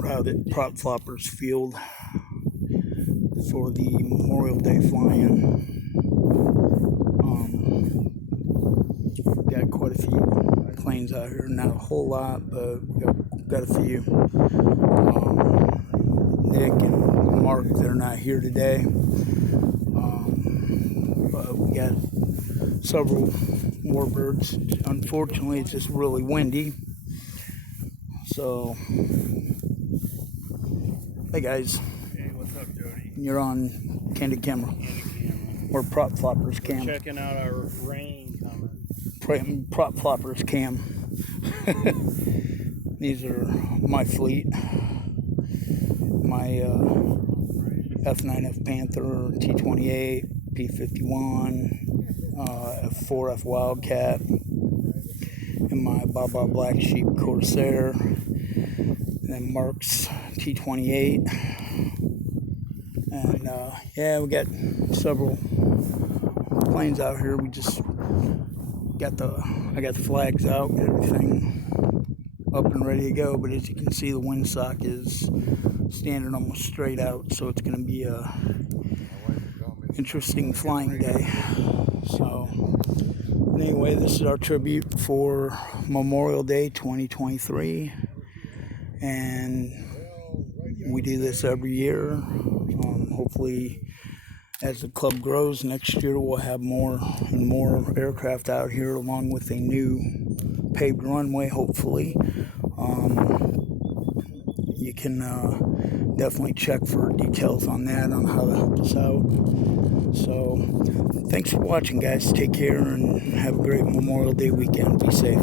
Crowded prop floppers field for the Memorial Day fly-in. Got quite a few planes out here, not a whole lot, but we got a few. Nick and Mark, they're not here today, but we got several Warbirds. Unfortunately, it's just really windy. So, hey guys. Hey, what's up, Jody? You're on Candid Camera. Or Prop Floppers Cam. We're checking out our rain coming. Prop Floppers Cam. These are my fleet. My F9F Panther, T28, P51, F4F Wildcat, and my Baba Black Sheep Corsair, and then Mark's T28. And yeah, we got several planes out here. We just got I got the flags out, everything up and ready to go. But as you can see, the windsock is standing almost straight out, so it's going to be a interesting flying day. So anyway, this is our tribute for Memorial Day 2023, and we do this every year. Hopefully, as the club grows next year, we'll have more and more aircraft out here, along with a new paved runway, hopefully. You can definitely check for details on that, on how to help us out. So, thanks for watching, guys. Take care and have a great Memorial Day weekend. Be safe.